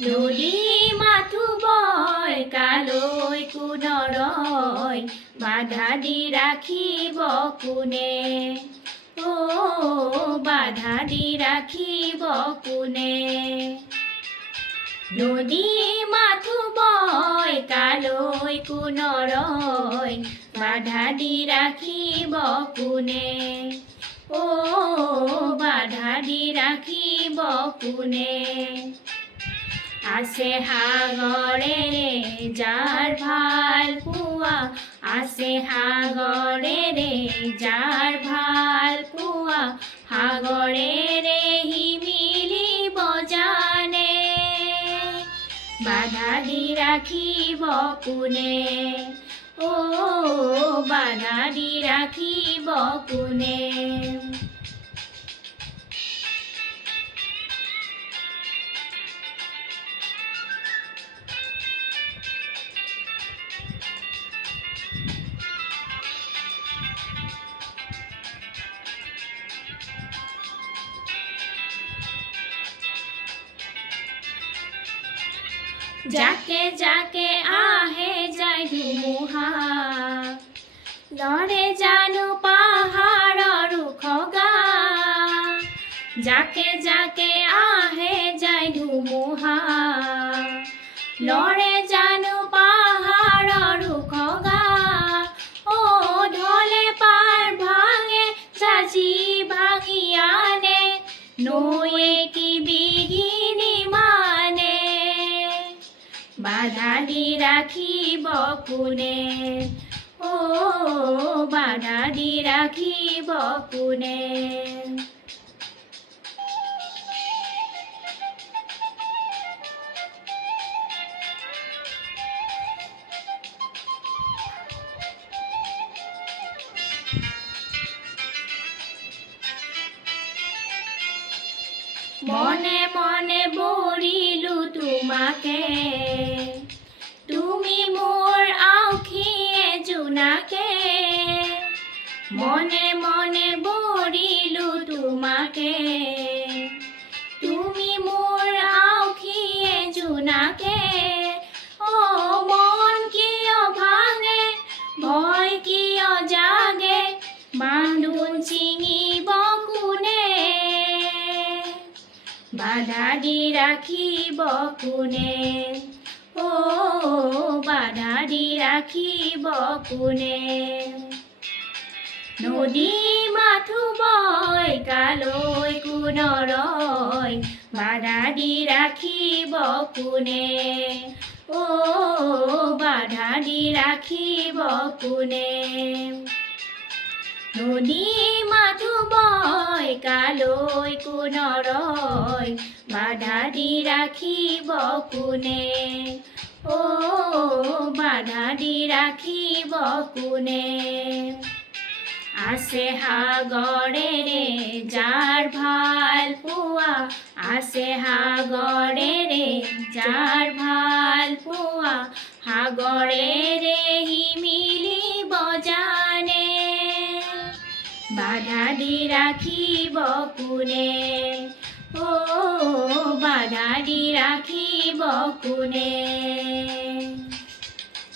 নদী মাথো বয় কালৈ কোনৰয় বাধা দি ৰাখিব কোনে অ বাধা দি ৰাখিব কোনে নদী মাথো বয় কালৈ কোনৰয় বাধা দি ৰাখিব কোনে অ বাধা দি ৰাখিব কোনে আছে সাগৰেৰে যাৰ ভাল পোৱা আছে সাগৰেৰে যাৰ ভাল পোৱা সাগৰেৰে সি মিলিব জানে বাধা দি ৰাখিব কোনে অ বাধা দি ৰাখিব কোনে যাকে যাকে আহে যায় ধুমুহা লৰে জানো পাহাৰৰ উখগা যাকে যাকে আহে যায় ধুমুহা লৰে জানো পাহাৰৰ উখগা অ ঢলে পাৰ ভাঙে জাজি ভাঙি আনে নৈয়ে কি বিঘিনি মানে বাধা দি ৰাখিব কোনে অ বাধা দি ৰাখিব কোনে মনে মনে বৰিলো তোমাকে তুমি মোৰ আউখিয়ে জোনাকে মনে মনে বৰিলো তোমাকে তুমি মোৰ আউখিয়ে জোনাকে অ মন কিয় ভাঙে ভয় কিয় জাগে বান্ধোন ছিঙিব কোনে বাধা দি ৰাখিব কোনে অ বাধা দি ৰাখিব কোনে নদী মাথো বয় কালৈ কোনৰয় বাধা দি ৰাখিব কোনে অ বাধা দি ৰাখিব কোনে নদী মাথো বয় কালৈ কোনৰয় বাধা দি ৰাখিব কোনে অ বাধা দি ৰাখিব কোনে আছে সাগৰেৰে যাৰ ভাল পোৱা আছে সাগৰেৰে যাৰ ভাল পোৱা সাগৰেৰে সি মিলিব জানে বাধা দি ৰাখিব কোনে অ বাধা দি ৰাখিব কোনে